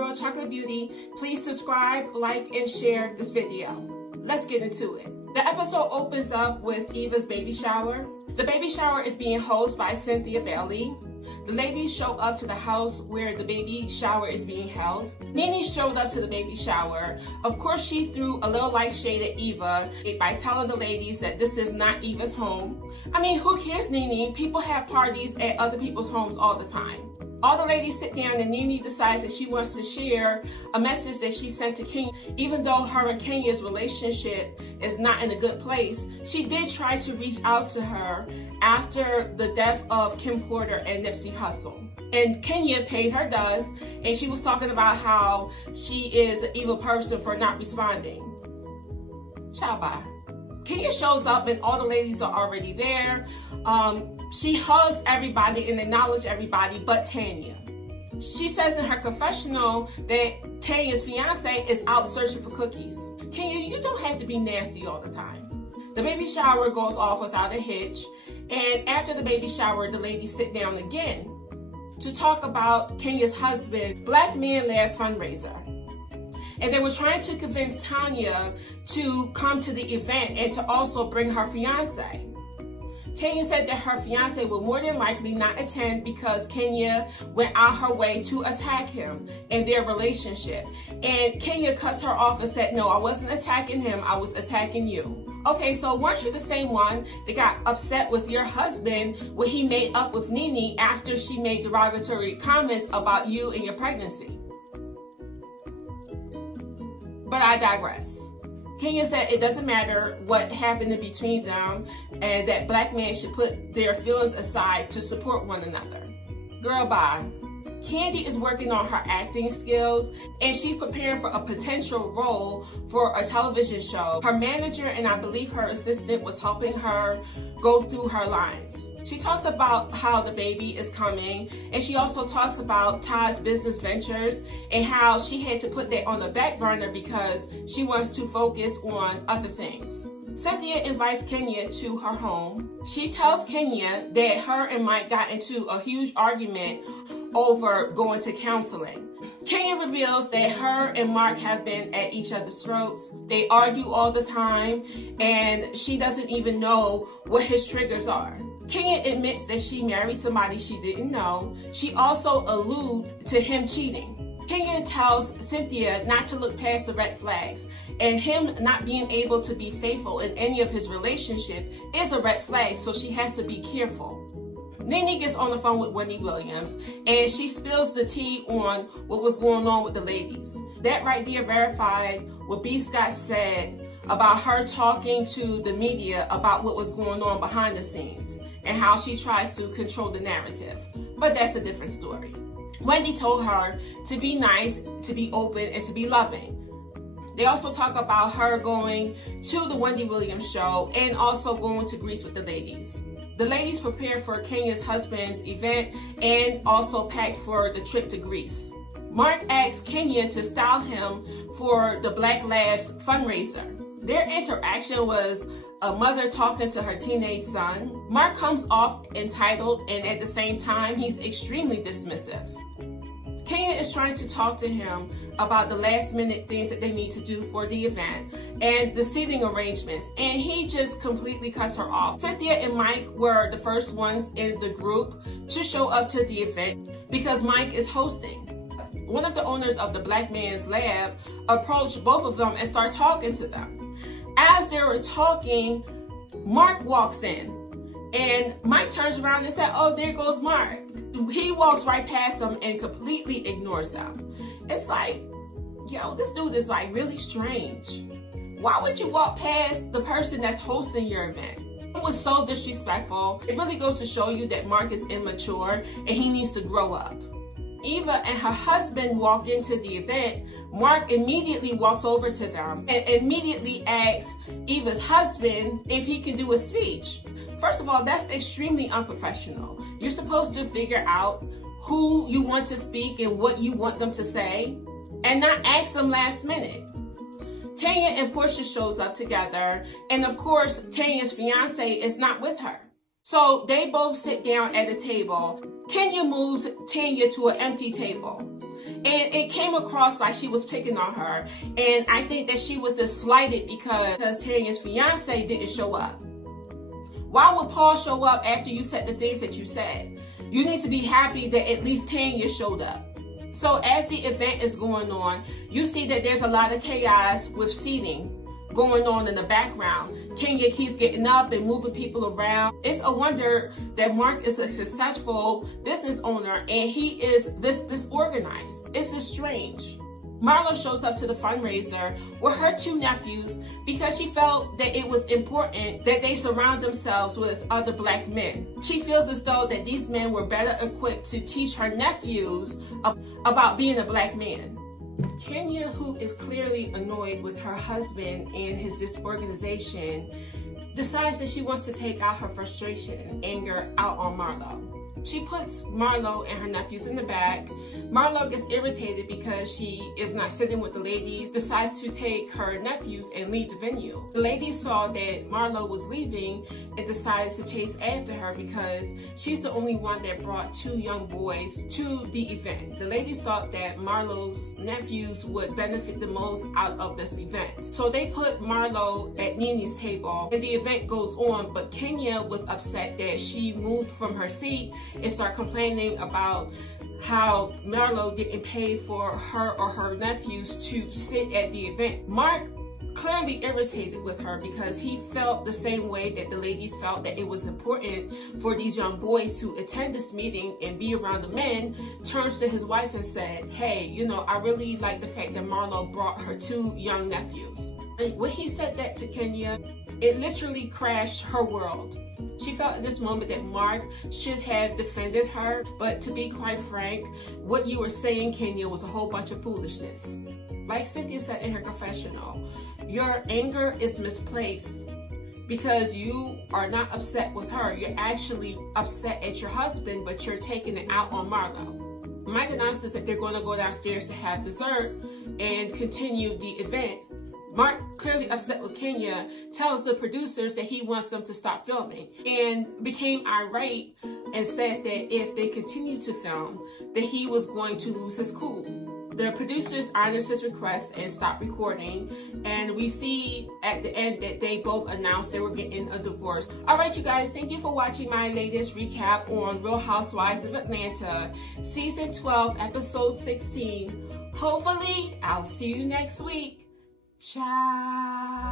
girl, Chocolate Beauty. Please subscribe, like, and share this video. Let's get into it. The episode opens up with Eva's baby shower. The baby shower is being hosted by Cynthia Bailey. The ladies show up to the house where the baby shower is being held. Nene showed up to the baby shower. Of course, she threw a little light shade at Eva by telling the ladies that this is not Eva's home. I mean, who cares, Nene? People have parties at other people's homes all the time. All the ladies sit down and Nene decides that she wants to share a message that she sent to Kenya. Even though her and Kenya's relationship is not in a good place, she did try to reach out to her after the death of Kim Porter and Nipsey Hussle. And Kenya paid her dues, and she was talking about how she is an evil person for not responding. Ciao, bye. Kenya shows up and all the ladies are already there. She hugs everybody and acknowledges everybody but Tanya. She says in her confessional that Tanya's fiance is out searching for cookies. Kenya, you don't have to be nasty all the time. The baby shower goes off without a hitch, and after the baby shower, the ladies sit down again to talk about Kenya's husband, Black Man Lab fundraiser. And they were trying to convince Tanya to come to the event and to also bring her fiance. Tanya said that her fiance would more than likely not attend because Kenya went out her way to attack him in their relationship. And Kenya cuts her off and said, no, I wasn't attacking him, I was attacking you. Okay, so weren't you the same one that got upset with your husband when he made up with Nene after she made derogatory comments about you and your pregnancy? But I digress. Kenya said it doesn't matter what happened in between them and that Black men should put their feelings aside to support one another. Girl, bye. Candy is working on her acting skills and she's preparing for a potential role for a television show. Her manager and I believe her assistant was helping her go through her lines. She talks about how the baby is coming, and she also talks about Todd's business ventures and how she had to put that on the back burner because she wants to focus on other things. Cynthia invites Kenya to her home. She tells Kenya that her and Mike got into a huge argument over going to counseling. Kenya reveals that her and Mark have been at each other's throats. They argue all the time, and she doesn't even know what his triggers are. Kenya admits that she married somebody she didn't know. She also alludes to him cheating. Kenya tells Cynthia not to look past the red flags, and him not being able to be faithful in any of his relationship is a red flag, so she has to be careful. Nene gets on the phone with Wendy Williams, and she spills the tea on what was going on with the ladies. That right there verified what B. Scott said about her talking to the media about what was going on behind the scenes and how she tries to control the narrative. But that's a different story. Wendy told her to be nice, to be open, and to be loving. They also talk about her going to the Wendy Williams show and also going to Greece with the ladies. The ladies prepared for Kenya's husband's event and also packed for the trip to Greece. Mark asked Kenya to style him for the Black Labs fundraiser. Their interaction was a mother talking to her teenage son. Mark comes off entitled, and at the same time, he's extremely dismissive. Kenya is trying to talk to him about the last minute things that they need to do for the event and the seating arrangements, and he just completely cuts her off. Cynthia and Mike were the first ones in the group to show up to the event because Mike is hosting. One of the owners of the Black Man's Lab approached both of them and started talking to them. As they were talking, Mark walks in, and Mike turns around and said, oh, there goes Mark. He walks right past them and completely ignores them. It's like, yo, this dude is like really strange. Why would you walk past the person that's hosting your event? It was so disrespectful. It really goes to show you that Mark is immature and he needs to grow up. Eva and her husband walk into the event. Mark immediately walks over to them and immediately asks Eva's husband if he can do a speech. First of all, that's extremely unprofessional. You're supposed to figure out who you want to speak and what you want them to say and not ask them last minute. Tanya and Portia shows up together, and of course, Tanya's fiance is not with her. So they both sit down at a table. Kenya moves Tanya to an empty table. And it came across like she was picking on her. And I think that she was just slighted because Tanya's fiance didn't show up. Why would Paul show up after you said the things that you said? You need to be happy that at least Tanya showed up. So as the event is going on, you see that there's a lot of chaos with seating going on in the background. Kenya keeps getting up and moving people around. It's a wonder that Mark is a successful business owner and he is this disorganized. It's just strange. Marlo shows up to the fundraiser with her 2 nephews because she felt that it was important that they surround themselves with other black men. She feels as though that these men were better equipped to teach her nephews about being a black man. Kenya, who is clearly annoyed with her husband and his disorganization, decides that she wants to take out her frustration and anger out on Marlo. She puts Marlo and her nephews in the back. Marlo gets irritated because she is not sitting with the ladies, decides to take her nephews and leave the venue. The ladies saw that Marlo was leaving and decided to chase after her because she's the only one that brought 2 young boys to the event. The ladies thought that Marlo's nephews would benefit the most out of this event. So they put Marlo at Nini's table and the event goes on, but Kenya was upset that she moved from her seat and start complaining about how Marlo didn't pay for her or her nephews to sit at the event. Mark, clearly irritated with her because he felt the same way that the ladies felt that it was important for these young boys to attend this meeting and be around the men, turns to his wife and said, hey, you know, I really like the fact that Marlo brought her 2 young nephews. And when he said that to Kenya, it literally crashed her world. She felt at this moment that Mark should have defended her, but to be quite frank, what you were saying, Kenya, was a whole bunch of foolishness. Like Cynthia said in her confessional, your anger is misplaced because you are not upset with her. You're actually upset at your husband, but you're taking it out on Marlo. Mike announces that they're going to go downstairs to have dessert and continue the event. Mark, clearly upset with Kenya, tells the producers that he wants them to stop filming and became irate and said that if they continued to film, that he was going to lose his cool. The producers honored his request and stopped recording, and we see at the end that they both announced they were getting a divorce. Alright you guys, thank you for watching my latest recap on Real Housewives of Atlanta, Season 12, Episode 16. Hopefully, I'll see you next week. Ciao.